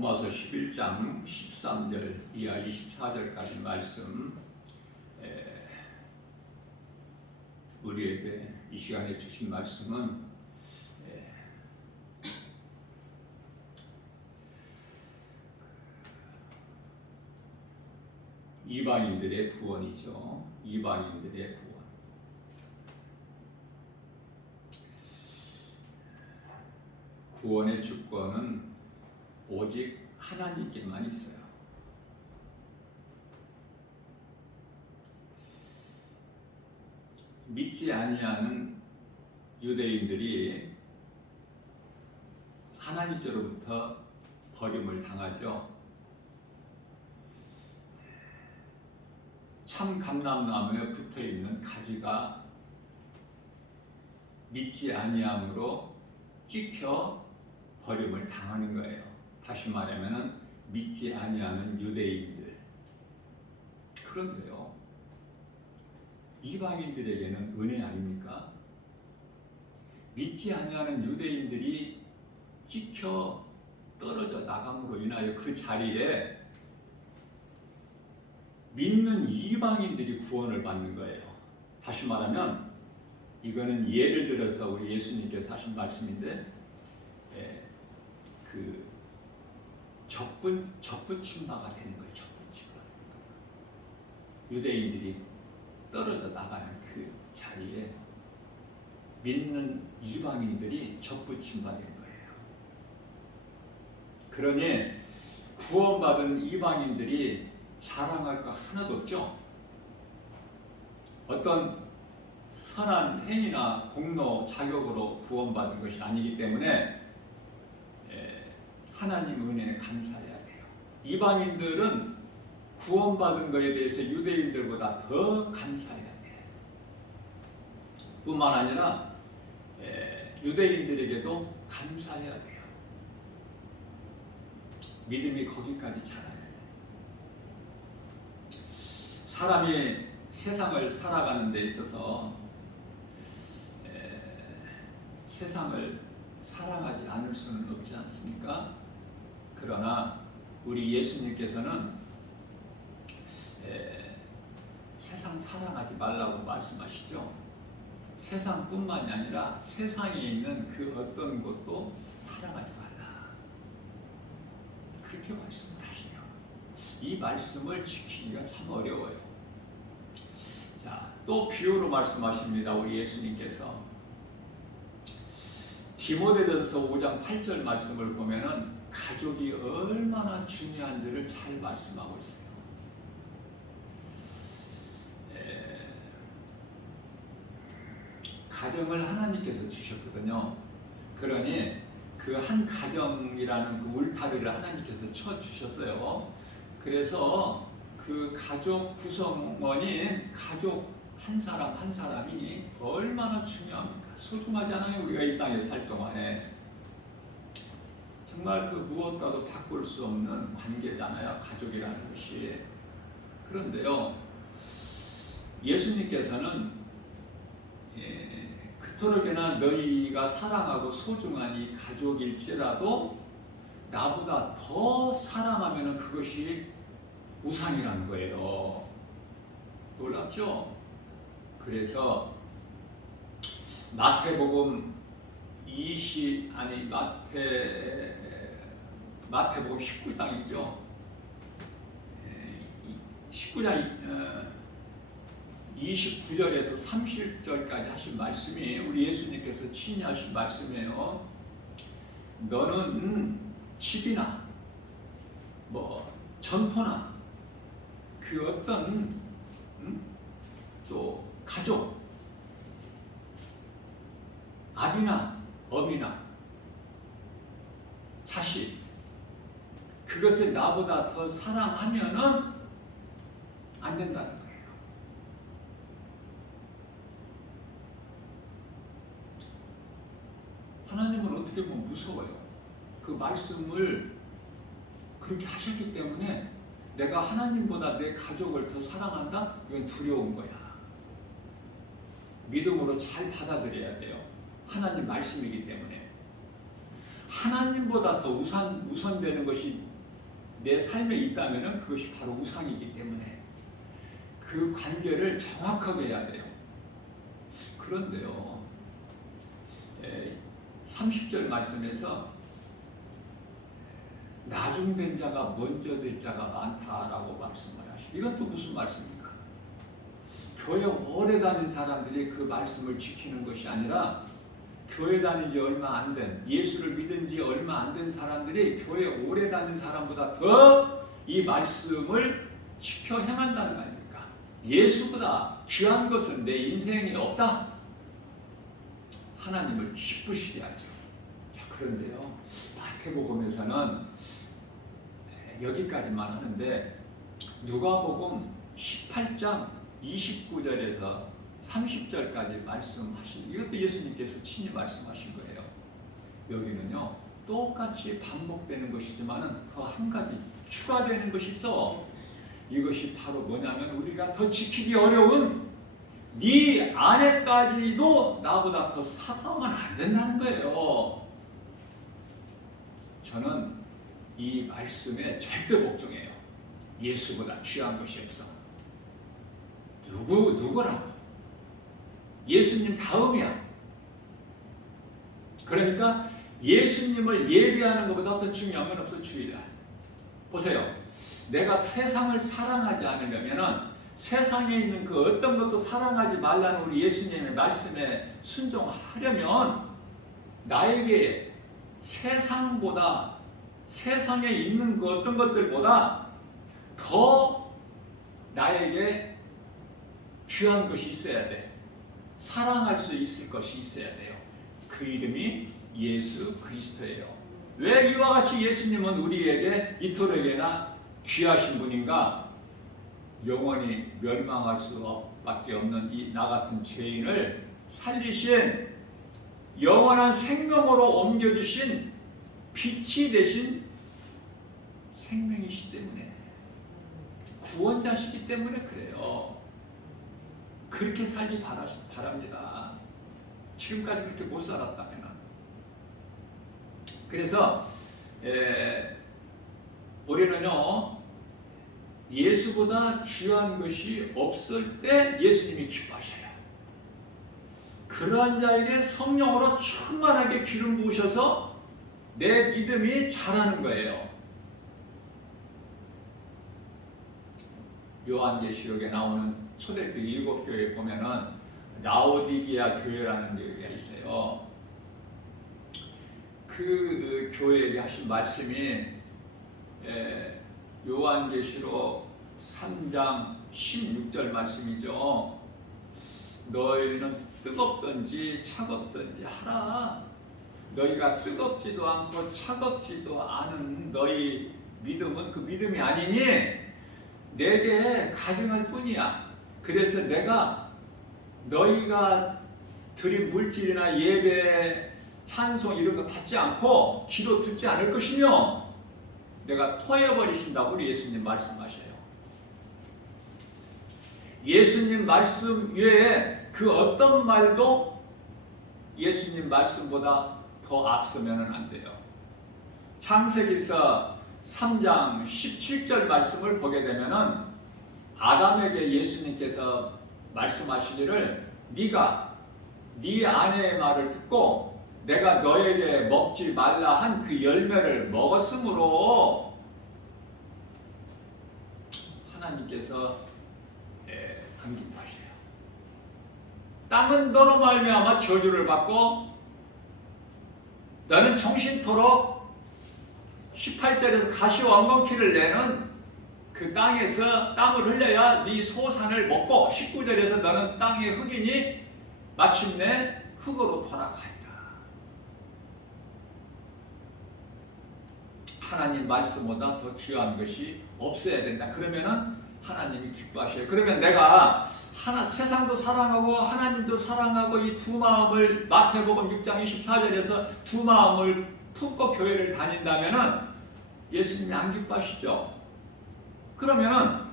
로마서 11장 13절 이하 24절까지 말씀 우리에게 이 시간에 주신 말씀은 이방인들의 구원이죠. 이방인들의 구원. 구원의 주권은 오직 하나님께만 있어요. 믿지 아니하는 유대인들이 하나님께로부터 버림을 당하죠. 참 감람나무에 붙어있는 가지가 믿지 아니함으로 찍혀 버림을 당하는 거예요. 다시 말하면 믿지 아니하는 유대인들. 그런데요, 이방인들에게는 은혜 아닙니까? 믿지 아니하는 유대인들이 찍혀 떨어져 나감으로 인하여 그 자리에 믿는 이방인들이 구원을 받는 거예요. 다시 말하면 이거는 예를 들어서 우리 예수님께서 하신 말씀인데 그 접붙임바가 되는 거예요. 접붙임바. 유대인들이 떨어져 나가는 그 자리에 믿는 이방인들이 접붙임바 된 거예요. 그러니 구원받은 이방인들이 자랑할 거 하나도 없죠. 어떤 선한 행위나 공로, 자격으로 구원받은 것이 아니기 때문에 하나님 은혜에 감사해야 돼요. 이방인들은 구원받은 것에 대해서 유대인들보다 더 감사해야 돼요. 뿐만 아니라 유대인들에게도 감사해야 돼요. 믿음이 거기까지 자라야 돼요. 사람이 세상을 살아가는 데 있어서 세상을 사랑하지 않을 수는 없지 않습니까? 그러나 우리 예수님께서는 세상 사랑하지 말라고 말씀하시죠. 세상뿐만이 아니라 세상에 있는 그 어떤 것도 사랑하지 말라. 그렇게 말씀을 하시네요. 이 말씀을 지키기가 참 어려워요. 자, 또 비유로 말씀하십니다. 우리 예수님께서 디모데전서 5장 8절 말씀을 보면은 가족이 얼마나 중요한지를 잘 말씀하고 있어요. 가정을 하나님께서 주셨거든요. 그러니 그 한 가정이라는 그 울타리를 하나님께서 쳐 주셨어요. 그래서 그 가족 구성원인 가족 한 사람 한 사람이 얼마나 중요합니까? 소중하잖아요. 우리가 이 땅에 살 동안에 정말 그 무엇과도 바꿀 수 없는 관계잖아요. 가족이라는 것이. 그런데요, 예수님께서는 그토록이나 너희가 사랑하고 소중한 이 가족일지라도 나보다 더 사랑하면 그것이 우상이라는 거예요. 놀랍죠? 그래서 마태복음 19장이죠. 19장 29절에서 30절까지 하신 말씀이 우리 예수님께서 친히 하신 말씀이에요. 너는 집이나 전토나 그 어떤 또 가족, 아비나 어미나 자식, 그것을 나보다 더 사랑하면은 안 된다는 거예요. 하나님은 어떻게 보면 무서워요. 그 말씀을 그렇게 하셨기 때문에 내가 하나님보다 내 가족을 더 사랑한다? 이건 두려운 거야. 믿음으로 잘 받아들여야 돼요. 하나님 말씀이기 때문에. 하나님보다 더 우선되는 것이 내 삶에 있다면 그것이 바로 우상이기 때문에 그 관계를 정확하게 해야 돼요. 그런데요, 30절 말씀에서 나중된 자가 먼저 될 자가 많다라고 말씀을 하시고, 이건 또 무슨 말씀입니까? 교회 오래 다닌 사람들이 그 말씀을 지키는 것이 아니라 교회 다닌 지 얼마 안 된, 예수를 믿은 지 얼마 안 된 사람들이 교회 오래 다닌 사람보다 더 이 말씀을 지켜 행한다는 거 아닙니까? 예수보다 귀한 것은 내 인생에 없다. 하나님을 기쁘시게 하죠. 자, 그런데요, 마태복음에서는 여기까지만 하는데 누가복음 18장 29절에서 30절까지 말씀하신, 이것도 예수님께서 친히 말씀하신 거예요. 여기는요, 똑같이 반복되는 것이지만은 더 한 가지 추가되는 것이 있어. 이것이 바로 뭐냐면 우리가 더 지키기 어려운 네 아내까지도 나보다 더 사랑하면 안 된다는 거예요. 저는 이 말씀에 절대 복종해요. 예수보다 귀한 것이 없어. 누구라고? 예수님 다음이야. 그러니까 예수님을 예배하는 것보다 더 중요한 건 없어. 주의다. 보세요. 내가 세상을 사랑하지 않으려면 세상에 있는 그 어떤 것도 사랑하지 말라는 우리 예수님의 말씀에 순종하려면 나에게 세상보다, 세상에 있는 그 어떤 것들보다 더 나에게 귀한 것이 있어야 돼. 사랑할 수 있을 것이 있어야 돼요. 그 이름이 예수 그리스도예요. 왜 이와 같이 예수님은 우리에게 이토록이나 귀하신 분인가? 영원히 멸망할 수밖에 없는 이 나 같은 죄인을 살리신, 영원한 생명으로 옮겨주신 빛이 되신 생명이시기 때문에, 구원자시기 때문에 그래요. 그렇게 살기 바랍니다. 지금까지 그렇게 못 살았다면. 그래서 우리는요, 예수보다 귀한 것이 없을 때 예수님이 기뻐하셔요. 그러한 자에게 성령으로 충만하게 기름 부으셔서 내 믿음이 자라는 거예요. 요한계시록에 나오는 초대교회 7교회에 보면은 라오디게아 교회라는 교회가 있어요. 그 교회에게 하신 말씀이 요한계시록 3장 16절 말씀이죠. 너희는 뜨겁든지 차갑든지 하라. 너희가 뜨겁지도 않고 차갑지도 않은 너희 믿음은 그 믿음이 아니니 내게 가증할 뿐이야. 그래서 내가 너희가 드린 물질이나 예배, 찬송 이런 거 받지 않고 기도 듣지 않을 것이며 내가 토해버리신다고 우리 예수님 말씀하셔요. 예수님 말씀 외에 그 어떤 말도 예수님 말씀보다 더 앞서면 안 돼요. 창세기서 3장 17절 말씀을 보게 되면은 아담에게 예수님께서 말씀하시기를 네가 네 아내의 말을 듣고 내가 너에게 먹지 말라 한 그 열매를 먹었으므로 하나님께서 안 기뻐하셔요. 땅은 너로 말미암아 저주를 받고 너는 정신토록 18절에서 가시왕건키를 내는 그 땅에서 땀을 흘려야 네 소산을 먹고 19절에서 너는 땅의 흙이니 마침내 흙으로 돌아가리라. 하나님 말씀보다 더 귀한 것이 없어야 된다. 그러면은 하나님이 기뻐하셔요. 그러면 내가 세상도 사랑하고 하나님도 사랑하고 이 두 마음을 마태복음 6장 24절에서 두 마음을 품고 교회를 다닌다면은 예수님이 안 기뻐하시죠. 그러면은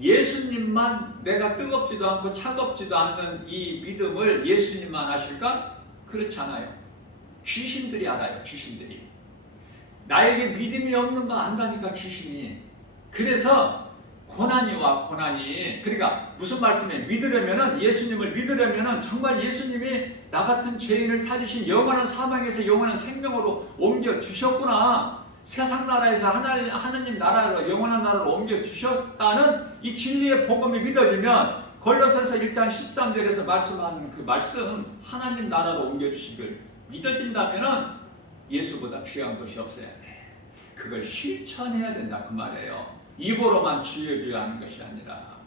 예수님만, 내가 뜨겁지도 않고 차갑지도 않는 이 믿음을 예수님만 하실까? 그렇지 않아요. 귀신들이 알아요. 귀신들이. 나에게 믿음이 없는 거 안다니까 귀신이. 그래서 고난이 와, 고난이. 그러니까 무슨 말씀이에요? 믿으려면은, 예수님을 믿으려면은 정말 예수님이 나 같은 죄인을 살리신 영원한 사망에서 영원한 생명으로 옮겨 주셨구나. 세상 나라에서 하나님 나라로, 영원한 나라로 옮겨 주셨다는 이 진리의 복음이 믿어지면 골로새서 1장 13절에서 말씀하는 그 말씀, 하나님 나라로 옮겨 주시길 믿어진다면은 예수보다 귀한 것이 없어야 돼. 그걸 실천해야 된다 그 말이에요. 입으로만 주여 주여 하는 것이 아니라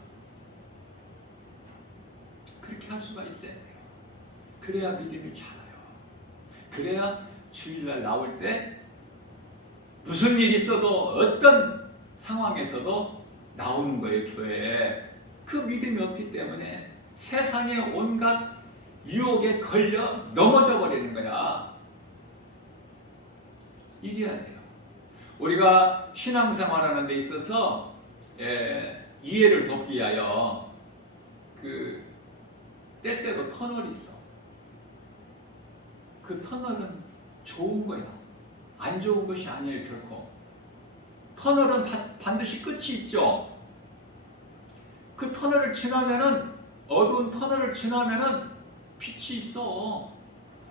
그렇게 할 수가 있어야 돼요. 그래야 믿음이 자라요. 그래야 주일날 나올 때 무슨 일이 있어도 어떤 상황에서도 나오는 거예요. 교회에. 그 믿음이 없기 때문에 세상의 온갖 유혹에 걸려 넘어져 버리는 거야. 이래야 돼요. 우리가 신앙생활하는 데 있어서 이해를 돕기 위하여 그 때때로 터널이 있어. 그 터널은 좋은 거야. 안 좋은 것이 아니에요, 결코. 터널은 반드시 끝이 있죠. 그 터널을 지나면은, 어두운 터널을 지나면은 빛이 있어.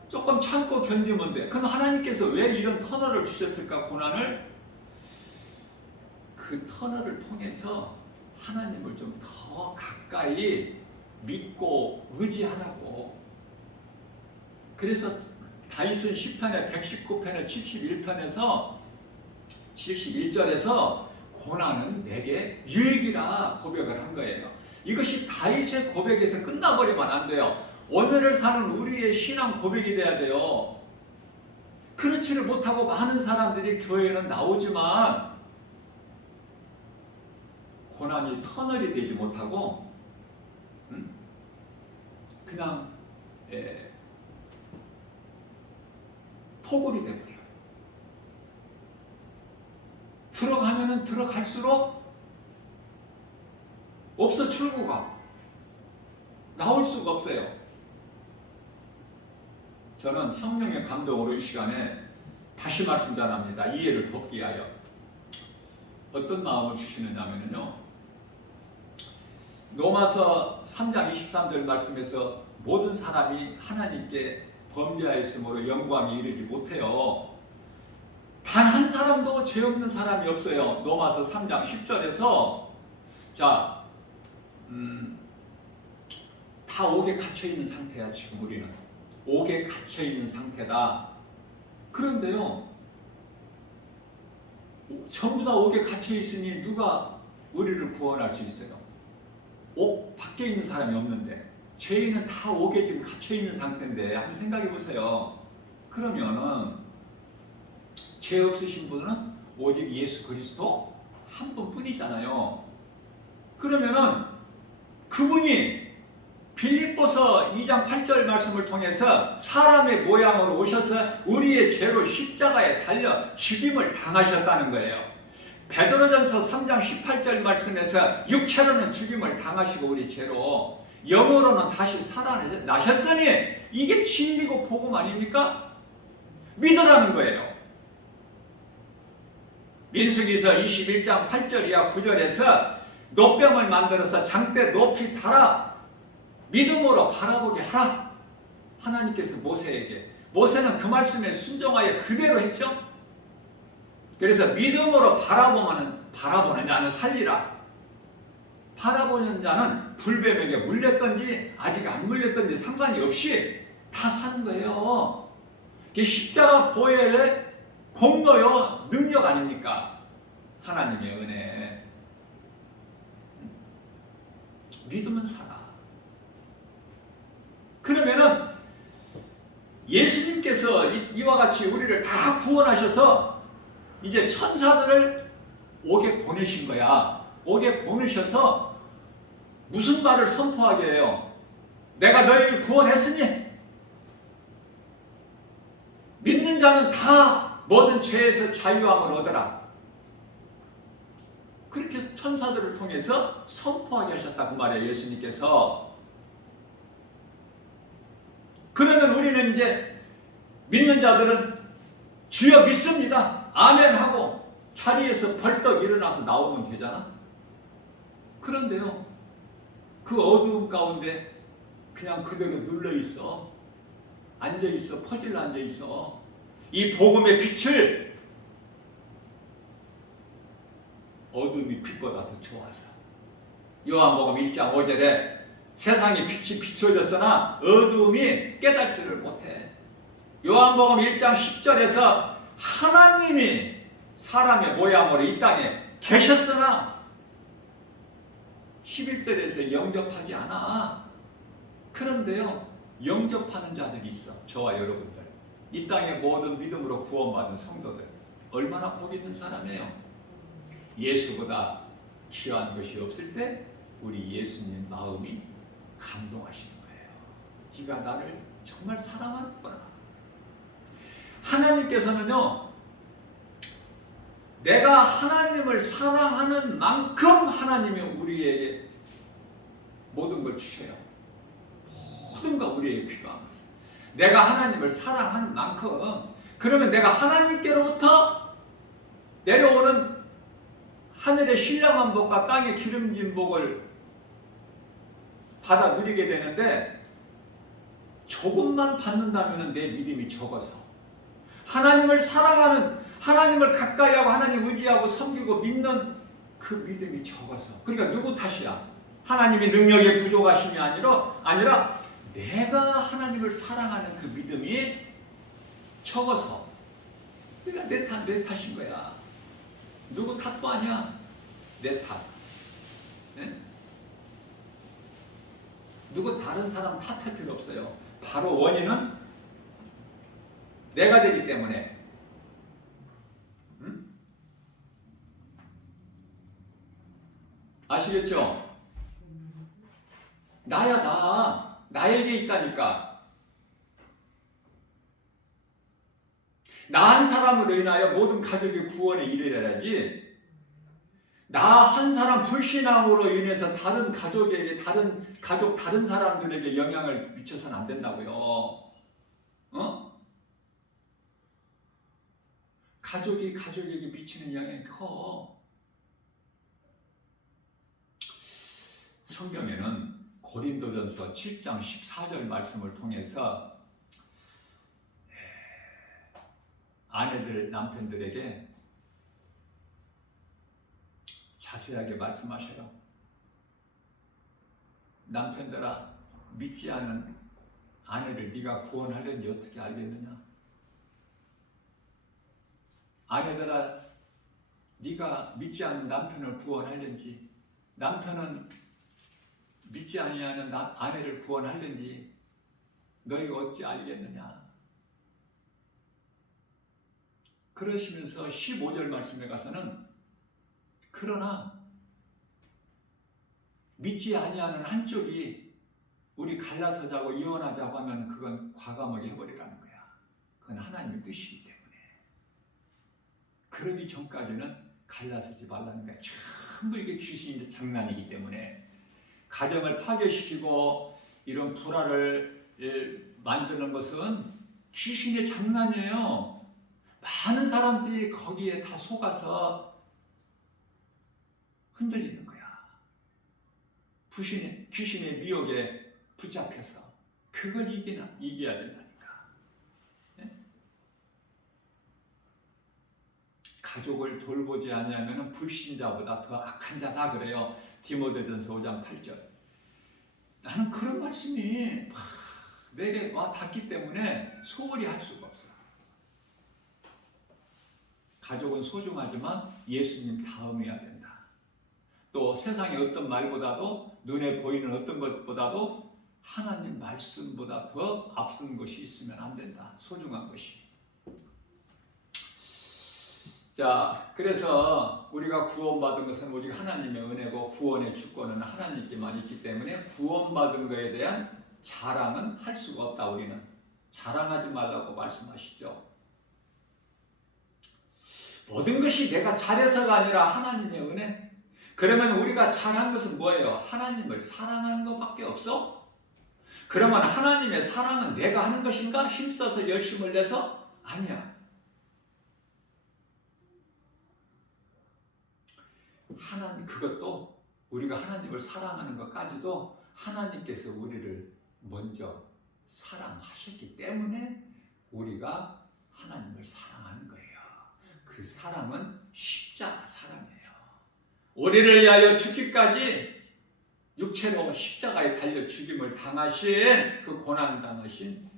조금 참고 견디면 돼. 그럼 하나님께서 왜 이런 터널을 주셨을까, 고난을? 그 터널을 통해서 하나님을 좀 더 가까이 믿고 의지하라고. 그래서 다윗은 시편의 119편의 71편에서 71절에서 고난은 내게 유익이라 고백을 한 거예요. 이것이 다윗의 고백에서 끝나버리면 안 돼요. 오늘을 사는 우리의 신앙 고백이 돼야 돼요. 그렇지를 못하고 많은 사람들이 교회에는 나오지만 고난이 터널이 되지 못하고 그냥 토굴이 돼버려요. 들어가면은 들어갈수록 없어, 출구가. 나올 수가 없어요. 저는 성령의 감동으로 이 시간에 다시 말씀 전합니다. 이해를 돕기 위하여. 어떤 마음을 주시느냐면요, 로마서 3장 23절 말씀에서 모든 사람이 하나님께 범죄하였으므로 영광에 이르지 못해요. 단 한 사람도 죄 없는 사람이 없어요. 로마서 3장 10절에서 자, 다 옥에 갇혀있는 상태야. 지금 우리는 옥에 갇혀있는 상태다. 그런데요, 전부 다 옥에 갇혀있으니 누가 우리를 구원할 수 있어요? 옥 밖에 있는 사람이 없는데, 죄인은 다 옥에 지금 갇혀있는 상태인데, 한번 생각해 보세요. 그러면은 죄 없으신 분은 오직 예수 그리스도 한 분뿐이잖아요. 그러면은 그분이 빌립보서 2장 8절 말씀을 통해서 사람의 모양으로 오셔서 우리의 죄로 십자가에 달려 죽임을 당하셨다는 거예요. 베드로전서 3장 18절 말씀에서 육체로는 죽임을 당하시고 우리 죄로, 영으로는 다시 살아나셨으니 이게 진리고 복음 아닙니까? 믿으라는 거예요. 민수기서 21장 8절이야 9절에서 노병을 만들어서 장대 높이 달아 믿음으로 바라보게 하라. 하나님께서 모세에게, 모세는 그 말씀에 순종하여 그대로 했죠. 그래서 믿음으로 바라보는 자는 살리라. 바라보는 자는 불뱀에게 물렸든지 아직 안 물렸든지 상관이 없이 다 사는 거예요. 그게 십자가 보혈의 공로요, 능력 아닙니까? 하나님의 은혜. 믿으면 살아. 그러면은 예수님께서 이와 같이 우리를 다 구원하셔서 이제 천사들을 옥에 보내신 거야. 옥에 보내셔서 무슨 말을 선포하게 해요? 내가 너희를 구원했으니 믿는 자는 다 모든 죄에서 자유함을 얻어라. 그렇게 천사들을 통해서 선포하게 하셨다 그 말이에요, 예수님께서. 그러면 우리는 이제 믿는 자들은 주여 믿습니다. 아멘 하고 자리에서 벌떡 일어나서 나오면 되잖아. 그런데요, 그 어두움 가운데 그냥 그대로 눌러있어. 앉아있어. 퍼질러 앉아있어. 이 복음의 빛을 어둠이 빛보다 더 좋아서. 요한복음 1장 5절에 세상에 빛이 비춰졌으나 어둠이 깨닫지를 못해. 요한복음 1장 10절에서 하나님이 사람의 모양으로 이 땅에 계셨으나 11절에서 영접하지 않아. 그런데요, 영접하는 자들이 있어. 저와 여러분들, 이 땅의 모든 믿음으로 구원받은 성도들, 얼마나 복 있는 사람이에요. 예수보다 귀한 것이 없을 때 우리 예수님 마음이 감동하시는 거예요. 네가 나를 정말 사랑하는구나. 하나님께서는요, 내가 하나님을 사랑하는 만큼 하나님이 우리에게 모든 걸 주셔요. 모든 거 우리에게 필요한 것을. 내가 하나님을 사랑하는 만큼, 그러면 내가 하나님께로부터 내려오는 하늘의 신령한 복과 땅의 기름진 복을 받아 누리게 되는데, 조금만 받는다면 내 믿음이 적어서, 하나님을 사랑하는, 하나님을 가까이 하고 하나님 의지하고 섬기고 믿는 그 믿음이 적어서. 그러니까 누구 탓이야? 하나님의 능력의 부족하심이 아니라 내가 하나님을 사랑하는 그 믿음이 적어서. 그러니까 내 탓인 거야. 누구 탓도 아니야. 내 탓. 네? 누구 다른 사람 탓할 필요 없어요. 바로 원인은 내가 되기 때문에. 응? 아시겠죠? 나야 나. 나에게 있다니까. 나 한 사람으로 인하여 모든 가족의 구원에 이르러야지, 나 한 사람 불신앙으로 인해서 다른 가족에게, 다른 사람들에게 영향을 미쳐서는 안 된다고요. 어? 가족에게 미치는 영향이 커. 성경에는 고린도전서 7장 14절 말씀을 통해서 아내들, 남편들에게 자세하게 말씀하셔요. 남편들아, 믿지 않은 아내를 네가 구원하려니 어떻게 알겠느냐? 아내들아, 네가 믿지 않는 남편을 구원하려는지, 남편은 믿지 아니하는 아내를 구원하려는지 너희가 어찌 알겠느냐? 그러시면서 15절 말씀에 가서는, 그러나 믿지 아니하는 한쪽이 우리 갈라서자고 이혼하자고 하면 그건 과감하게 해버리라는 거야. 그건 하나님의 뜻이기 때문에. 그러기 전까지는 갈라서지 말라는 거야. 전부 이게 귀신의 장난이기 때문에. 가정을 파괴시키고 이런 불화를 만드는 것은 귀신의 장난이에요. 많은 사람들이 거기에 다 속아서 흔들리는 거야. 귀신의 미혹에 붙잡혀서. 그걸 이겨야 된다니까. 네? 가족을 돌보지 않으면 불신자보다 더 악한 자다 그래요. 디모데전서 5장 8절. 나는 그런 말씀이 내게 와 닿기 때문에 소홀히 할 수가 없어. 가족은 소중하지만 예수님 다음이어야 된다. 또 세상의 어떤 말보다도, 눈에 보이는 어떤 것보다도 하나님 말씀보다 더 앞선 것이 있으면 안 된다. 소중한 것이. 자, 그래서 우리가 구원받은 것은 오직 하나님의 은혜고, 구원의 주권은 하나님께만 있기 때문에 구원받은 것에 대한 자랑은 할 수가 없다. 우리는 자랑하지 말라고 말씀하시죠. 모든 것이 내가 잘해서가 아니라 하나님의 은혜. 그러면 우리가 잘한 것은 뭐예요? 하나님을 사랑하는 것밖에 없어? 그러면 하나님의 사랑은 내가 하는 것인가? 힘써서 열심을 내서? 아니야. 하나님, 그것도 우리가 하나님을 사랑하는 것까지도 하나님께서 우리를 먼저 사랑하셨기 때문에 우리가 하나님을 사랑하는 거예요. 그 사랑은 십자가 사랑이에요. 우리를 위하여 죽기까지 육체로 십자가에 달려 죽임을 당하신, 그 고난 당하신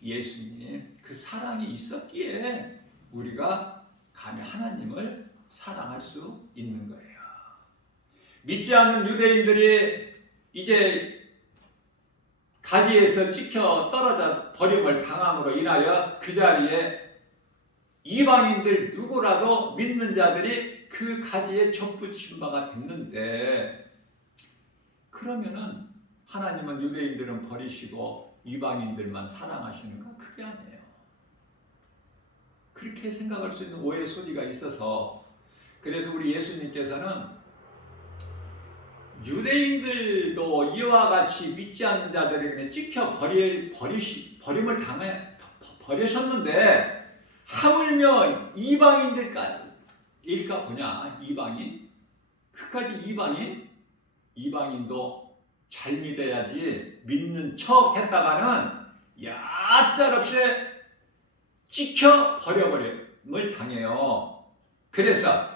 예수님, 그 사랑이 있었기에 우리가 감히 하나님을 사랑할 수 있는 거예요. 믿지 않는 유대인들이 이제 가지에서 찍혀 떨어져 버림을 당함으로 인하여 그 자리에 이방인들 누구라도 믿는 자들이 그 가지에 접붙인 바가 됐는데, 그러면은 하나님은 유대인들은 버리시고 이방인들만 사랑하시는가? 그게 아니에요. 그렇게 생각할 수 있는 오해 소지가 있어서, 그래서 우리 예수님께서는 유대인들도 이와 같이 믿지 않는 자들에게 찍혀 버림을 버리셨는데, 하물며 이방인들일까 보냐? 이방인? 그까지 이방인도 잘 믿어야지 믿는 척 했다가는 얄짤없이 찍혀 버림을 당해요. 그래서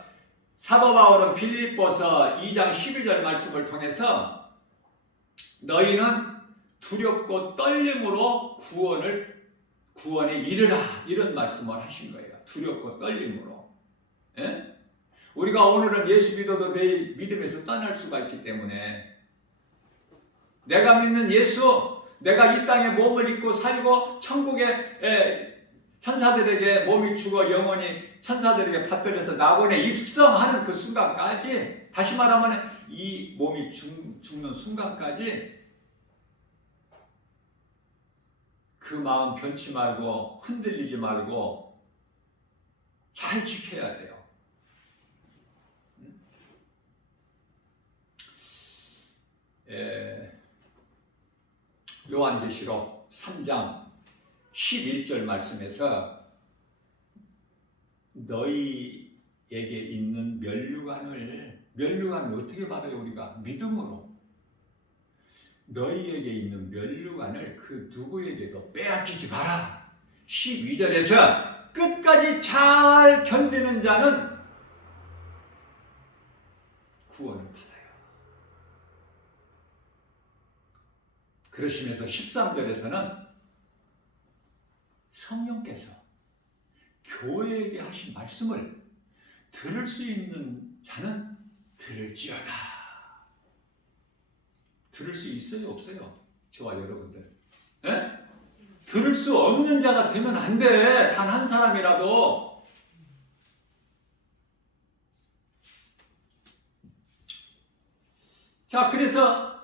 사도 바울은 빌립보서 2장 12절 말씀을 통해서 너희는 두렵고 떨림으로 구원에 이르라, 이런 말씀을 하신 거예요. 두렵고 떨림으로. 예? 우리가 오늘은 예수 믿어도 내일 믿음에서 떠날 수가 있기 때문에, 내가 믿는 예수, 내가 이 땅에 몸을 입고 살고 천국에 천사들에게 몸이 죽어 영원히 천사들에게 받들여서 낙원에 입성하는 그 순간까지, 다시 말하면 이 몸이 죽는 순간까지 그 마음 변치 말고 흔들리지 말고 잘 지켜야 돼요. 요한계시록 3장 11절 말씀에서 너희에게 있는 면류관을 어떻게 받아요? 우리가 믿음으로. 너희에게 있는 면류관을 그 누구에게도 빼앗기지 마라. 12절에서 끝까지 잘 견디는 자는 구원을 받아요. 그러시면서 13절에서는 성령께서 교회에게 하신 말씀을 들을 수 있는 자는 들을지어다. 들을 수 있어요? 없어요? 저와 여러분들. 네? 들을 수 없는 자가 되면 안 돼. 단 한 사람이라도. 자, 그래서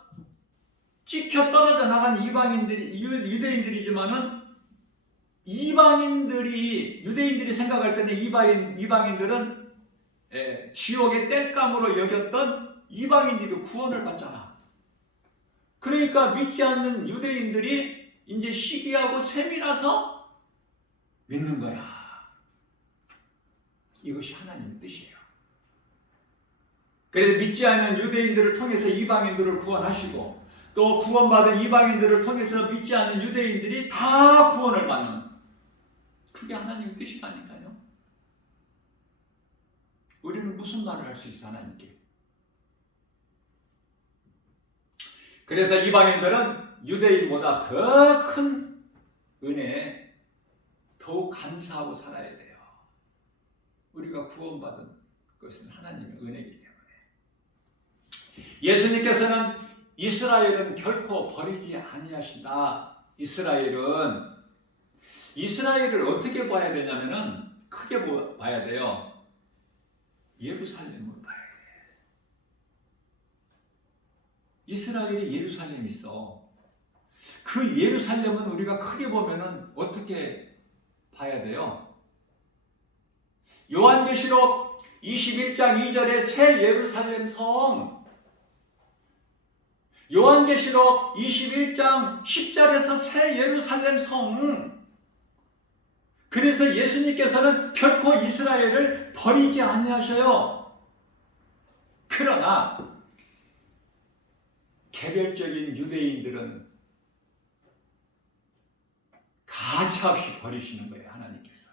찍혀 떨어져 나간 유대인들이지만은 유대인들이 생각할 때는 이방인들은 지옥의 땔감으로 여겼던 이방인들이 구원을 받잖아. 그러니까 믿지 않는 유대인들이 이제 시기하고 셈이라서 믿는 거야. 이것이 하나님의 뜻이에요. 그래서 믿지 않는 유대인들을 통해서 이방인들을 구원하시고, 또 구원받은 이방인들을 통해서 믿지 않는 유대인들이 다 구원을 받는, 그게 하나님의 뜻이라니까요. 우리는 무슨 말을 할 수 있어, 하나님께? 그래서 이방인들은 유대인보다 더 큰 은혜에 더욱 감사하고 살아야 돼요. 우리가 구원받은 것은 하나님의 은혜이기 때문에. 예수님께서는 이스라엘은 결코 버리지 아니하신다. 이스라엘을 어떻게 봐야 되냐면은 크게 봐야 돼요. 예루살렘으로 봐야 돼. 이스라엘이 예루살렘이 있어. 그 예루살렘은 우리가 크게 보면은 어떻게 봐야 돼요? 요한계시록 21장 2절에 새 예루살렘 성, 요한계시록 21장 10절에서 새 예루살렘 성. 그래서 예수님께서는 결코 이스라엘을 버리지 아니하셔요. 그러나 개별적인 유대인들은 가차없이 버리시는 거예요, 하나님께서.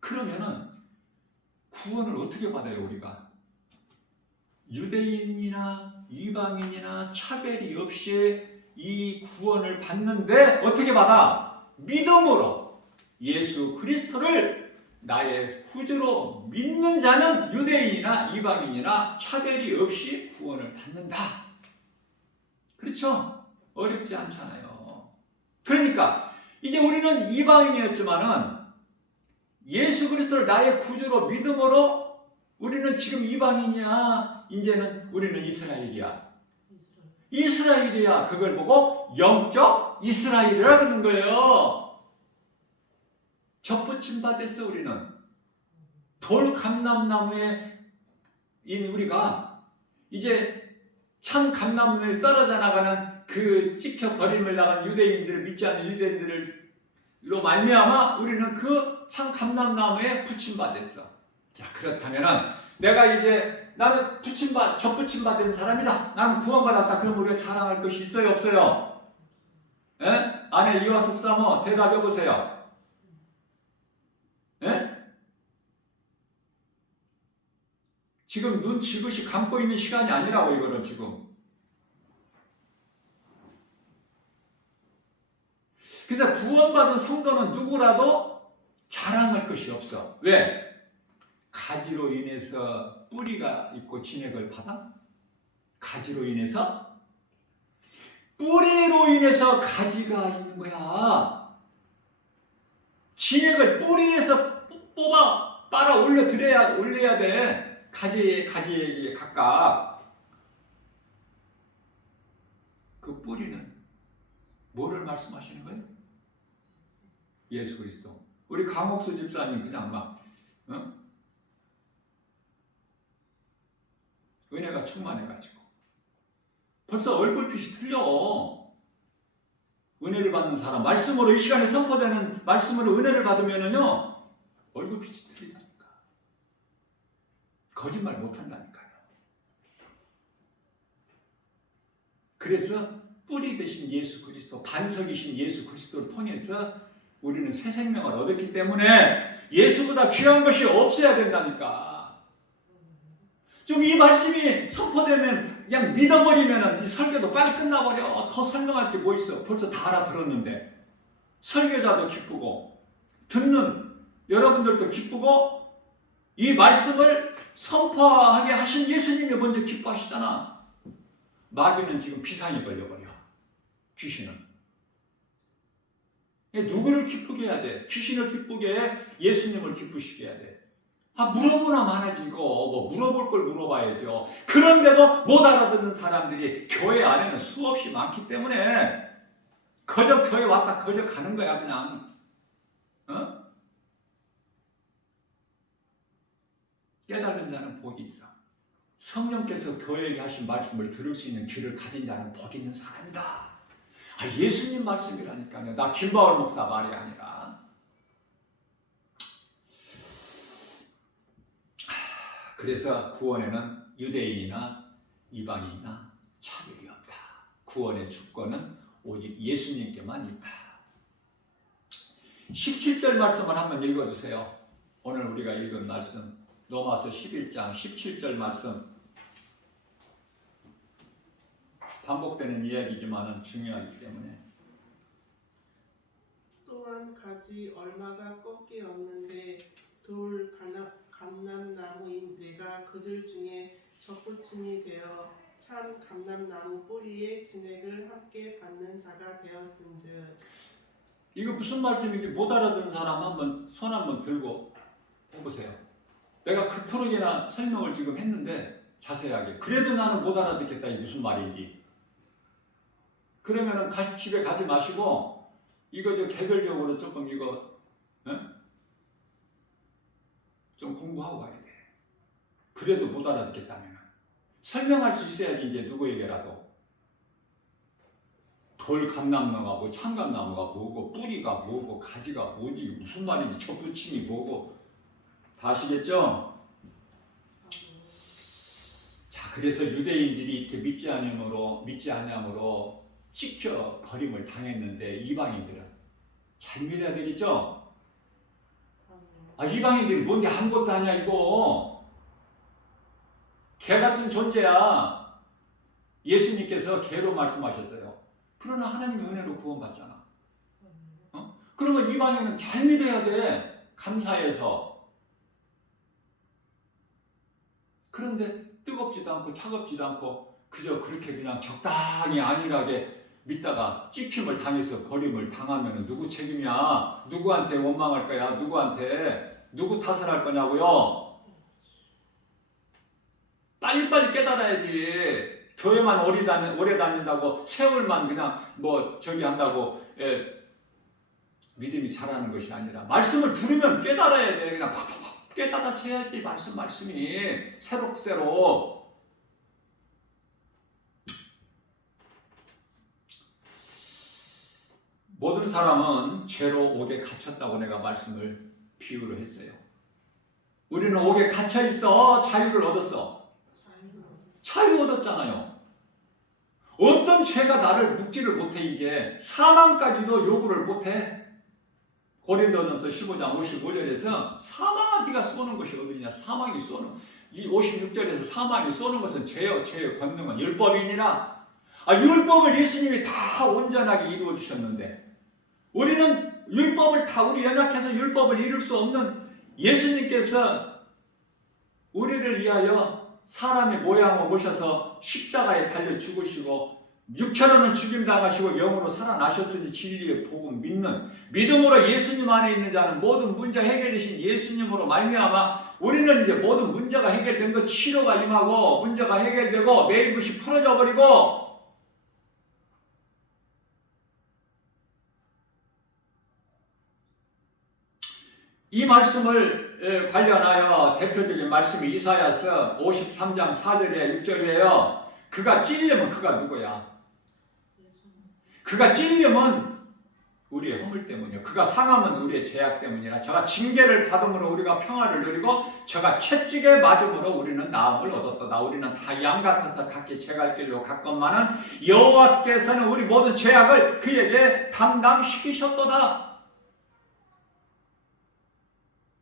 그러면은 구원을 어떻게 받아요, 우리가? 유대인이나 이방인이나 차별이 없이 이 구원을 받는데 어떻게 받아? 믿음으로 예수 그리스도를 나의 구주로 믿는 자는 유대인이나 이방인이나 차별이 없이 구원을 받는다. 그렇죠? 어렵지 않잖아요. 그러니까 이제 우리는 이방인이었지만은 예수 그리스도를 나의 구주로 믿음으로 우리는 지금 이방인이야. 이제는 우리는 이스라엘이야. 이스라엘이야. 그걸 보고 영적 이스라엘이라 그러는 거예요. 접붙임 받았어. 우리는 돌 감람나무에 인 우리가 이제 참 감람나무에 떨어져 나가는 그 찍혀 버림을 나간 유대인들을 믿지 않는 유대인들로 말미암아 우리는 그 참 감람나무에 붙임 받았어. 자, 그렇다면은 내가 이제 나는 접붙임 받은 사람이다. 나는 구원받았다. 그럼 우리가 자랑할 것이 있어요, 없어요? 예? 아내 이와섭 사모 대답해 보세요. 예? 지금 눈 지그시 감고 있는 시간이 아니라고 이거는 지금. 그래서 구원받은 성도는 누구라도 자랑할 것이 없어. 왜? 가지로 인해서 뿌리가 있고 진액을 받아? 가지로 인해서? 뿌리로 인해서 가지가 있는 거야. 진액을 뿌리에서 빨아 올려야 돼. 가지에 각각. 그 뿌리는 뭐를 말씀하시는 거예요? 예수 그리스도. 우리 강옥수 집사님 그냥 막 은혜가 충만해가지고 벌써 얼굴빛이 틀려. 은혜를 받는 사람, 말씀으로 이 시간에 선포되는 말씀으로 은혜를 받으면은요 얼굴빛이 틀리다니까. 거짓말 못한다니까요. 그래서 뿌리 되신 예수 그리스도, 반석이신 예수 그리스도를 통해서 우리는 새 생명을 얻었기 때문에 예수보다 귀한 것이 없어야 된다니까. 좀 이 말씀이 선포되면 그냥 믿어버리면 이 설교도 빨리 끝나버려. 더 설명할 게 뭐 있어. 벌써 다 알아들었는데. 설교자도 기쁘고 듣는 여러분들도 기쁘고 이 말씀을 선포하게 하신 예수님이 먼저 기뻐하시잖아. 마귀는 지금 비상이 걸려버려. 귀신은. 누구를 기쁘게 해야 돼? 귀신을 기쁘게 해? 예수님을 기쁘시게 해야 돼? 물어보나 마나지 이거. 뭐 물어볼 걸 물어봐야죠. 그런데도 못 알아듣는 사람들이 교회 안에는 수없이 많기 때문에 그저 교회 왔다 그저 가는 거야 그냥. 깨달은 자는 복이 있어. 성령께서 교회에게 하신 말씀을 들을 수 있는 귀를 가진 자는 복 있는 사람이다. 예수님 말씀이라니까요. 나 김바울 목사 말이 아니라. 그래서 구원에는 유대인이나 이방인이나 차별이 없다. 구원의 주권은 오직 예수님께만 있다. 17절 말씀을 한번 읽어주세요. 오늘 우리가 읽은 말씀 로마서 11장 17절 말씀. 반복되는 이야기지만 중요하기 때문에. 또한 가지 얼마가 꺾이었는데 돌 감람나무인 내가 그들 중에 접붙임이 되어 참 감람나무 뿌리에 진액을 함께 받는 자가 되었은즉. 이거 무슨 말씀인지 못 알아듣는 사람 한번 손 한번 들고 해보세요. 내가 그토록이나 설명을 지금 했는데 자세하게. 그래도 나는 못 알아듣겠다. 이게 무슨 말인지. 그러면은 집에 가지 마시고 이거 개별적으로 조금 이거 좀 공부하고 가야 돼. 그래도 못 알아듣겠다면 설명할 수 있어야지. 이제 누구에게라도 돌 감람나무가 뭐 참감나무가 뭐고 뿌리가 뭐고 가지가 뭐지 무슨 말인지 접붙임이 뭐고 다 아시겠죠? 그래서 유대인들이 이렇게 믿지 아니함으로 찍혀 버림을 당했는데 이방인들은 잘 믿어야 되겠죠? 이방인들이 뭔데 아무것도 아니야 이거. 개 같은 존재야. 예수님께서 개로 말씀하셨어요. 그러나 하나님의 은혜로 구원받잖아. 그러면 이방인은 잘 믿어야 돼. 감사해서. 그런데 뜨겁지도 않고 차갑지도 않고 그저 그렇게 그냥 적당히 안일하게 믿다가 찍힘을 당해서 버림을 당하면 누구 책임이야? 누구한테 원망할 거야? 누구 탓을 할 거냐고요? 빨리빨리 깨달아야지. 교회만 오래 다닌다고 세월만 그냥 저기 한다고 믿음이 자라는 것이 아니라 말씀을 들으면 깨달아야 돼. 그냥 팍팍팍 깨달아쳐야지. 말씀이 새록새록. 모든 사람은 죄로 옥에 갇혔다고 내가 말씀을 비유를 했어요. 우리는 옥에 갇혀 있어. 자유를 얻었어. 자유 얻었잖아요. 어떤 죄가 나를 묶지를 못해. 이제 사망까지도 요구를 못해. 고린도전서 15장 55절에서 사망한 네가 쏘는 것이 어디냐. 사망이 쏘는 이 56절에서 사망이 쏘는 것은 죄의 권능은 율법이니라. 율법을 예수님이 다 온전하게 이루어 주셨는데 우리는 율법을 다 우리 연약해서 율법을 이룰 수 없는 예수님께서 우리를 위하여 사람의 모양을 모셔서 십자가에 달려 죽으시고 육체로는 죽임당하시고 영으로 살아나셨으니 진리의 복음 믿는 믿음으로 예수님 안에 있는 자는 모든 문제 해결되신 예수님으로 말미암아 우리는 이제 모든 문제가 해결된 것, 치료가 임하고 문제가 해결되고 매인 것이 풀어져 버리고 이 말씀을 관련하여 대표적인 말씀이 이사야서 53장 4절에 6절이에요. 그가 찔리면 그가 누구야? 그가 찔리면 우리의 허물 때문이요. 그가 상하면 우리의 죄악 때문이라. 저가 징계를 받음으로 우리가 평화를 누리고 저가 채찍에 맞음으로 우리는 나음을 얻었도다. 우리는 다 양 같아서 각기 제 갈 길로 갔건만은 여호와께서는 우리 모든 죄악을 그에게 담당시키셨도다.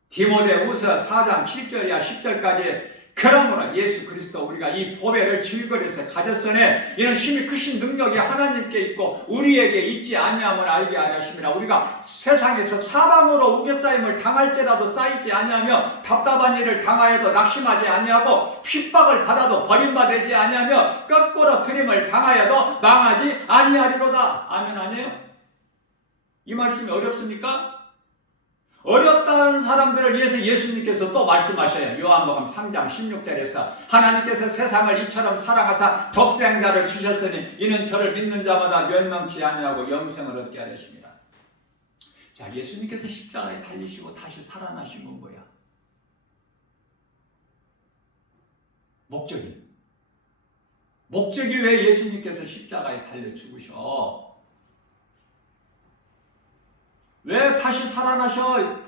디모데후서 4장 7절이야 10절까지 그러므로 예수 그리스도 우리가 이 보배를 질거리에서 가졌으니 이는 심히 크신 능력이 하나님께 있고 우리에게 있지 아니함을 알게 하려 하심이라. 우리가 세상에서 사방으로 우겨싸임을 당할지라도 쌓이지 아니하며 답답한 일을 당하여도 낙심하지 아니하고 핍박을 받아도 버림받지 아니하며 거꾸로 트림을 당하여도 망하지 아니하리로다. 아멘. 아니에요? 이 말씀이 어렵습니까? 어렵다는 사람들을 위해서 예수님께서 또 말씀하셔요. 요한복음 3장 16절에서 하나님께서 세상을 이처럼 사랑하사 독생자를 주셨으니 이는 저를 믿는 자마다 멸망치 아니하고 영생을 얻게 하려십니다. 자, 예수님께서 십자가에 달리시고 다시 살아나신 건 뭐야? 목적이 왜 예수님께서 십자가에 달려 죽으셔? 왜 다시 살아나셔?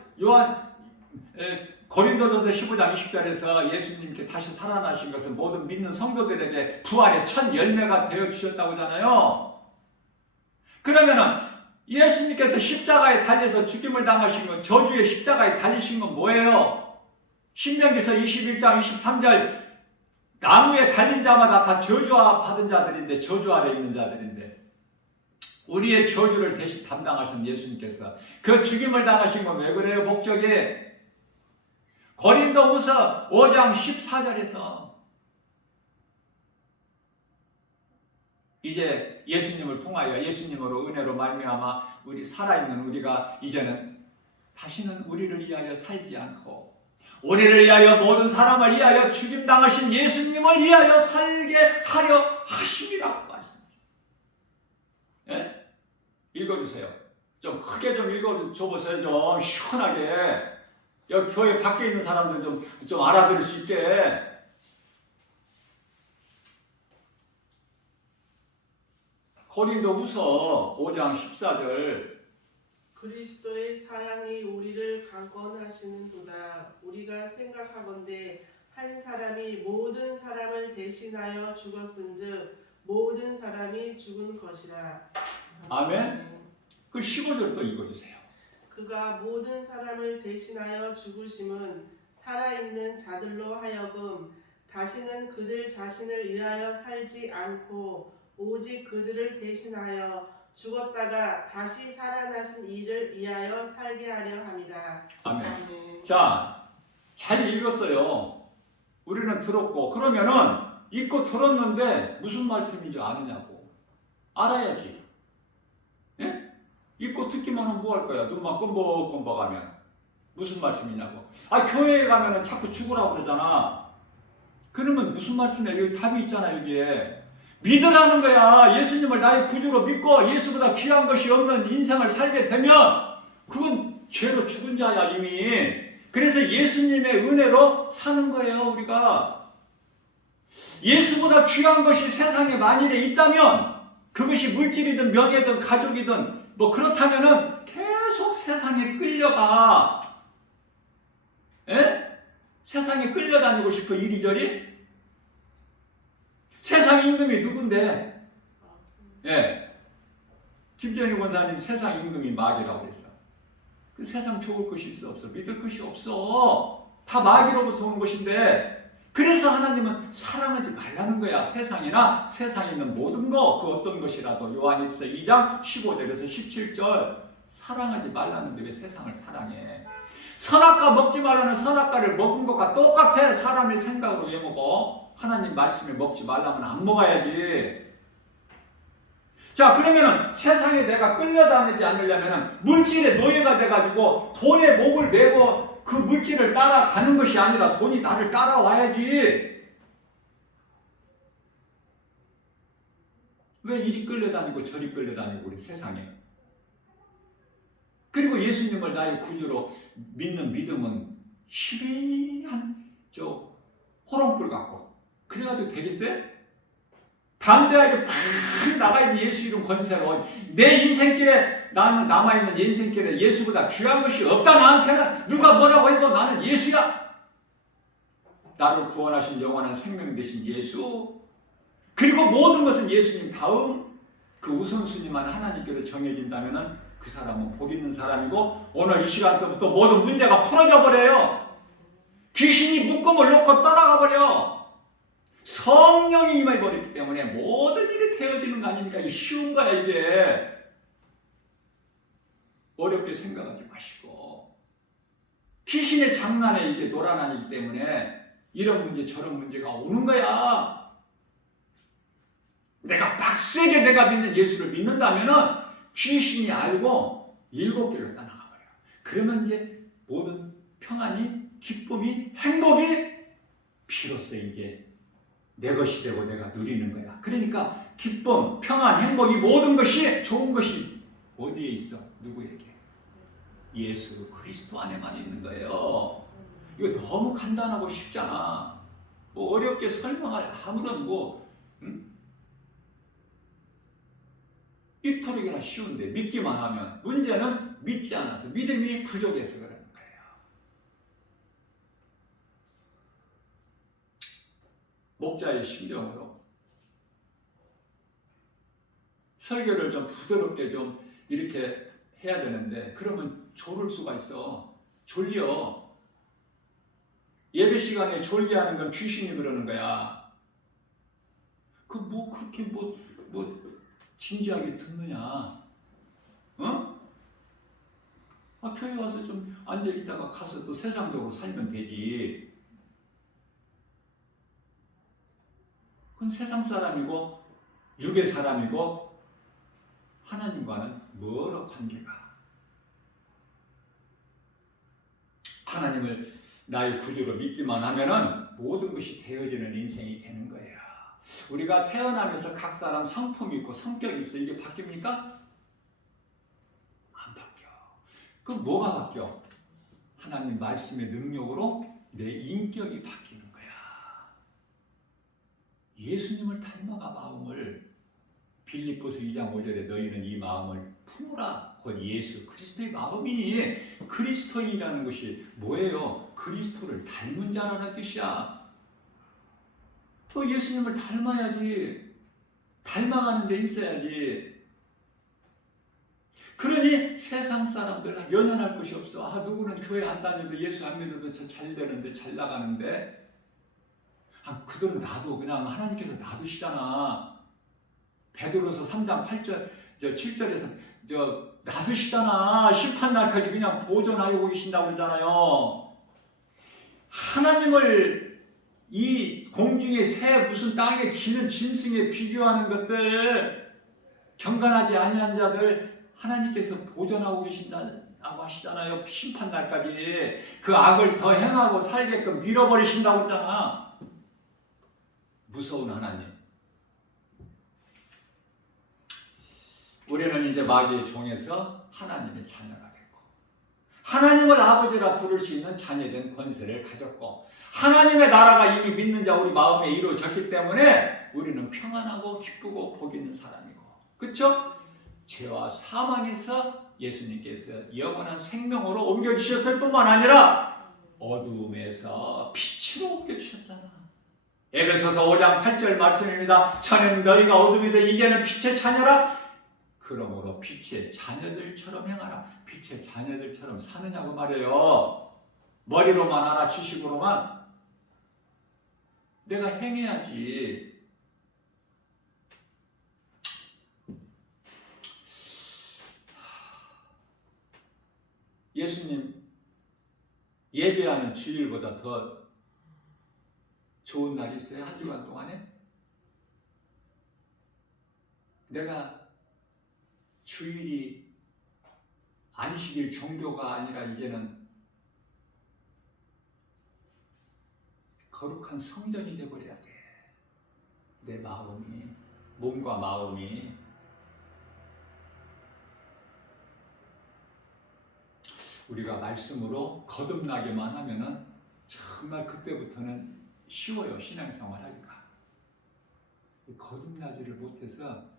고린도전서 15장 20절에서 예수님께 다시 살아나신 것은 모든 믿는 성도들에게 부활의 첫 열매가 되어 주셨다고 하잖아요. 그러면은 예수님께서 십자가에 달려서 죽임을 당하신 건, 저주의 십자가에 달리신 건 뭐예요? 신명기서 21장 23절 나무에 달린 자마다 다 저주받은 자들인데, 저주 아래 있는 자들인데 우리의 저주를 대신 담당하신 예수님께서 그 죽임을 당하신 건 왜 그래요? 목적이 고린도후서 5장 14절에서 이제 예수님을 통하여 예수님으로 은혜로 말미암아 우리 살아있는 우리가 이제는 다시는 우리를 위하여 살지 않고 우리를 위하여 모든 사람을 위하여 죽임당하신 예수님을 위하여 살게 하려 하심이라고 말씀합니다. 예? 읽어주세요. 좀 크게 좀 읽어줘보세요. 좀 시원하게. 여기 교회 밖에 있는 사람들 좀 알아들을 수 있게. 고린도후서 5장 14절 그리스도의 사랑이 우리를 강권하시는도다. 우리가 생각하건대 한 사람이 모든 사람을 대신하여 죽었은즉 모든 사람이 죽은 것이라. 아멘. 그 15절 또 읽어주세요. 그가 모든 사람을 대신하여 죽으심은 살아있는 자들로 하여금 다시는 그들 자신을 위하여 살지 않고 오직 그들을 대신하여 죽었다가 다시 살아나신 이를 위하여 살게 하려 함이라. 아멘. 아멘. 자, 잘 읽었어요. 우리는 들었고, 그러면은 읽고 들었는데 무슨 말씀인지 아느냐고. 알아야지. 예? 읽고 듣기만 하면 뭐 할 거야? 눈만 껌벅껌벅하면 무슨 말씀이냐고. 아, 교회에 가면은 자꾸 죽으라고 그러잖아. 그러면 무슨 말씀이야? 여기 답이 있잖아. 여기에 믿으라는 거야. 예수님을 나의 구주로 믿고 예수보다 귀한 것이 없는 인생을 살게 되면 그건 죄로 죽은 자야 이미. 그래서 예수님의 은혜로 사는 거예요. 우리가 예수보다 귀한 것이 세상에 만일에 있다면 그것이 물질이든 명예든 가족이든 뭐 그렇다면은 계속 세상에 끌려가. 에? 세상에 끌려다니고 싶어 이리저리? 세상 임금이 누군데? 예. 김정일 권사님 세상 임금이 마귀라고 그랬어. 그 세상 좋을 것이 있어 없어? 믿을 것이 없어. 다 마귀로부터 오는 것인데 그래서 하나님은 사랑하지 말라는 거야. 세상이나 세상에 있는 모든 거, 그 어떤 것이라도. 요한일서 2장 15절에서 17절 사랑하지 말라는데 왜 세상을 사랑해? 선악과 먹지 말라는 선악과를 먹은 것과 똑같아. 사람의 생각으로 왜 먹어? 하나님 말씀에 먹지 말라면 안 먹어야지. 자, 그러면은 세상에 내가 끌려다니지 않으려면은 물질의 노예가 돼가지고 돈에 목을 매고 그 물질을 따라가는 것이 아니라 돈이 나를 따라와야지. 왜 이리 끌려다니고 저리 끌려다니고 우리 세상에. 그리고 예수님을 나의 구주로 믿는 믿음은 희미한 저 호롱불 같고 그래가지고 되겠어요? 담대하게 팍 나가야지. 예수 이름 권세로 내 인생길에 나는 남아있는 인생길에 예수보다 귀한 것이 없다. 나한테는 누가 뭐라고 해도 나는 예수야. 나를 구원하신 영원한 생명 되신 예수, 그리고 모든 것은 예수님 다음 그 우선순위만 하나님께로 정해진다면 그 사람은 복 있는 사람이고 오늘 이 시간서부터 모든 문제가 풀어져 버려요. 귀신이 묶음을 놓고 떠나가 버려. 성령이 임해버렸기 때문에 모든 일이 되어지는 거 아닙니까? 이게 쉬운 거야. 이게 어렵게 생각하지 마시고 귀신의 장난에 이게 놀아나기 때문에 이런 문제 저런 문제가 오는 거야. 내가 빡세게 내가 믿는 예수를 믿는다면은 귀신이 알고 7개로 떠나가 버려. 그러면 이제 모든 평안이, 기쁨이, 행복이 비로소 이제 내 것이 되고 내가 누리는 거야. 그러니까 기쁨, 평안, 행복 이 모든 것이 좋은 것이 어디에 있어? 누구에게? 예수 그리스도 안에만 있는 거예요. 이거 너무 간단하고 쉽잖아. 뭐 어렵게 설명할 아무런 이토록이나 쉬운데 믿기만 하면 문제는 믿지 않아서 믿음이 부족해서 그러는 거예요. 목자의 심정으로 설교를 좀 부드럽게 좀 이렇게 해야 되는데 그러면 졸을 수가 있어. 졸려. 예배 시간에 졸게 하는 건 귀신이 그러는 거야. 그 뭐 그렇게 진지하게 듣느냐? 어? 아, 교회 와서 좀 앉아 있다가 가서 또 세상적으로 살면 되지. 그건 세상 사람이고 육의 사람이고 하나님과는 멀어 관계가. 하나님을 나의 구주로 믿기만 하면은 모든 것이 되어지는 인생이 되는 거예요. 우리가 태어나면서 각 사람 성품이 있고 성격이 있어. 이게 바뀝니까? 안 바뀌어. 그럼 뭐가 바뀌어? 하나님 말씀의 능력으로 내 인격이 바뀌는 거야. 예수님을 닮아가 마음을 빌립보서 2장 5절에 너희는 이 마음을 품으라. 곧 예수 그리스도의 마음이니 그리스도인이라는 것이 뭐예요? 그리스도를 닮은 자라는 뜻이야. 더 예수님을 닮아야지. 닮아가는 데 힘써야지. 그러니 세상 사람들 연연할 것이 없어. 아, 누구는 교회 안 다녀도 예수 안 믿어도 잘 되는데, 잘 나가는데. 아, 그들은 놔도, 그냥 하나님께서 놔두시잖아. 베드로서 3장 8절, 7절에서 놔두시잖아. 심판날까지 그냥 보존하고 계신다고 그러잖아요. 하나님을 이 공중의 새 무슨 땅에 기는 짐승에 비교하는 것들, 경건하지 아니한 자들 하나님께서 보존하고 계신다고 하시잖아요. 심판날까지 그 악을 더 행하고 살게끔 밀어버리신다고 했잖아. 무서운 하나님. 우리는 이제 마귀의 종에서 하나님의 자녀가 됐고, 하나님을 아버지라 부를 수 있는 자녀된 권세를 가졌고, 하나님의 나라가 이미 믿는 자 우리 마음에 이루어졌기 때문에 우리는 평안하고 기쁘고 복 있는 사람이고, 그렇죠? 죄와 사망에서 예수님께서 영원한 생명으로 옮겨주셨을 뿐만 아니라 어두움에서 빛으로 옮겨주셨잖아. 에베소서 5장 8절 말씀입니다. 전에는 너희가 어둠이다 이제는 빛의 자녀라. 그러므로 빛의 자녀들처럼 행하라. 빛의 자녀들처럼 사느냐고 말이에요. 머리로만 알아, 지식으로만. 내가 행해야지. 예수님 예배하는 주일보다 더 좋은 날이 있어요? 한 주간 동안에? 내가 주일이 안식일 종교가 아니라 이제는 거룩한 성전이 되어버려야 돼. 내 마음이, 몸과 마음이. 우리가 말씀으로 거듭나게만 하면은 정말 그때부터는 쉬워요, 신앙생활 하기가. 거듭나지를 못해서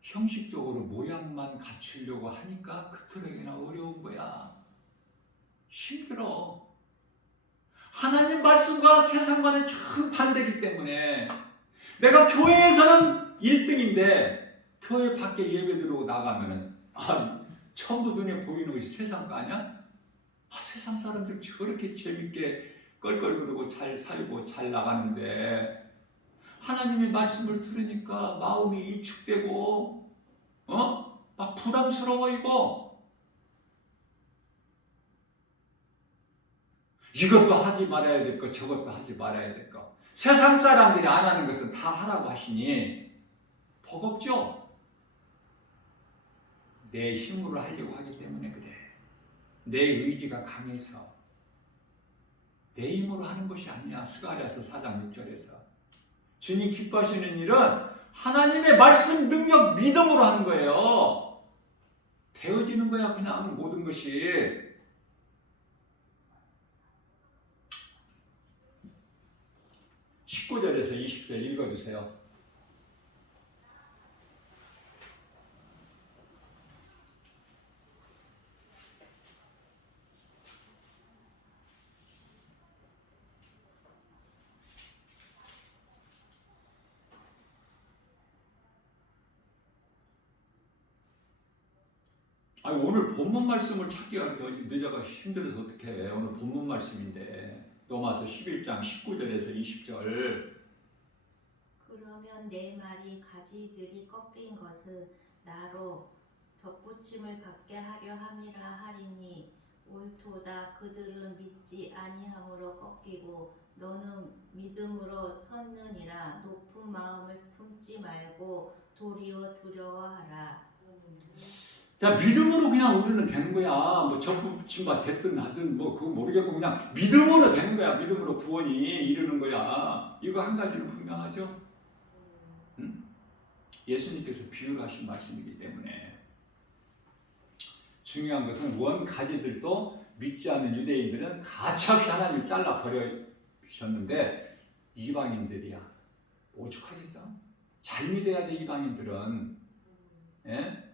형식적으로 모양만 갖추려고 하니까 그토록이나 어려운 거야. 힘들어. 하나님 말씀과 세상과는 정반대이기 때문에 내가 교회에서는 1등인데 교회 밖에 예배 들어오고 나가면은 처음부터 눈에 보이는 것이 세상 거 아니야? 세상 사람들 저렇게 재밌게 껄껄거리고 잘 살고 잘 나가는데 하나님의 말씀을 들으니까 마음이 이축되고 막 부담스러워이고 이것도 하지 말아야 될 거 저것도 하지 말아야 될 거. 세상 사람들이 안 하는 것은 다 하라고 하시니 버겁죠? 내 힘으로 하려고 하기 때문에 그래. 내 의지가 강해서. 내 힘으로 하는 것이 아니야. 스가랴서 4장 6절에서. 주님 기뻐하시는 일은 하나님의 말씀, 능력, 믿음으로 하는 거예요. 되어지는 거야, 그냥 모든 것이. (19절에서 20절) 읽어주세요. 오늘 본문 말씀을 찾기가 이렇게 늦어가 힘들어서 어떻게 해. 오늘 본문 말씀인데 로마서 11장 19절에서 20절. 그러면 내 말이 가지들이 꺾인 것은 나로 덧붙임을 받게 하려 함이라 하리니 옳도다. 그들은 믿지 아니함으로 꺾이고 너는 믿음으로 섰느니라. 높은 마음을 품지 말고 도리어 두려워하라. 자, 믿음으로 그냥 우리는 되는 거야. 뭐 접붙임바 됐든 나든 뭐 그거 모르겠고 그냥 믿음으로 되는 거야. 믿음으로 구원이 이르는 거야. 이거 한 가지는 분명하죠. 응? 예수님께서 비유를 하신 말씀이기 때문에 중요한 것은 원 가지들도 믿지 않는 유대인들은 가차없이 하나님을 잘라 버리셨는데 이방인들이야 오죽하겠어? 잘 믿어야 돼. 이방인들은. 예?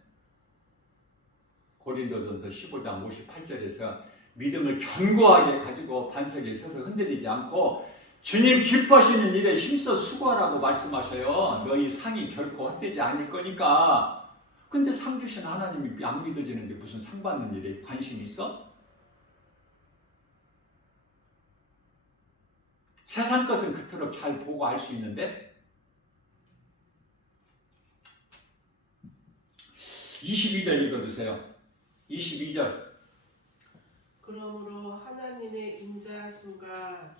고린도전서 15장 58절에서 믿음을 견고하게 가지고 반석에 서서 흔들리지 않고 주님 기뻐하시는 일에 힘써 수고하라고 말씀하셔요. 너희 상이 결코 헛되지 않을 거니까. 근데 상 주신 하나님이 안 믿어지는데 무슨 상 받는 일에 관심이 있어? 세상 것은 그토록 잘 보고 알 수 있는데 22절 읽어주세요. 22절. 그러므로 하나님의 인자하심과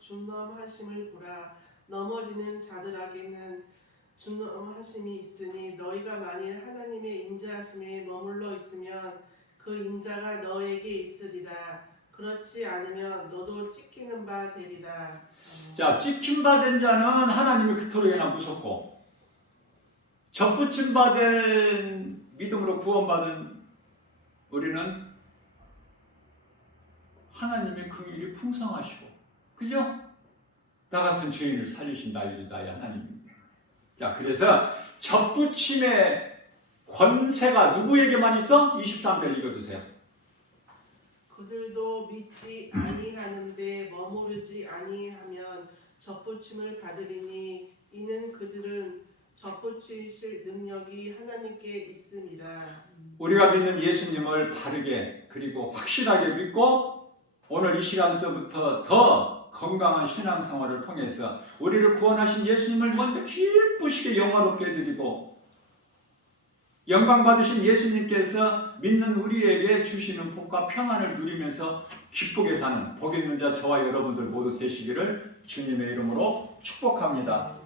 준엄하심을 보라. 넘어지는 자들에게는 준엄하심이 있으니 너희가 만일 하나님의 인자하심에 머물러 있으면 그 인자가 너에게 있으리라. 그렇지 않으면 너도 찢기는 바 되리라. 자, 찍힌 바 된 자는 하나님이 그토록이나 무섭고, 접붙임 받은 믿음으로 구원받은 우리는 하나님의 긍휼이 풍성하시고, 그죠? 나 같은 죄인을 살리신 나의 하나님입니다. 자, 그래서 접붙임의 권세가 누구에게만 있어? 23절 읽어주세요. 그들도 믿지 아니하는데 머무르지 아니하면 접붙임을 받으리니 이는 그들은 접붙이실 능력이 하나님께 있음이라. 우리가 믿는 예수님을 바르게 그리고 확실하게 믿고 오늘 이 시간서부터 더 건강한 신앙생활을 통해서 우리를 구원하신 예수님을 먼저 기쁘시게 영화롭게 해드리고 영광 받으신 예수님께서 믿는 우리에게 주시는 복과 평안을 누리면서 기쁘게 사는 복 있는 자 저와 여러분들 모두 되시기를 주님의 이름으로 축복합니다.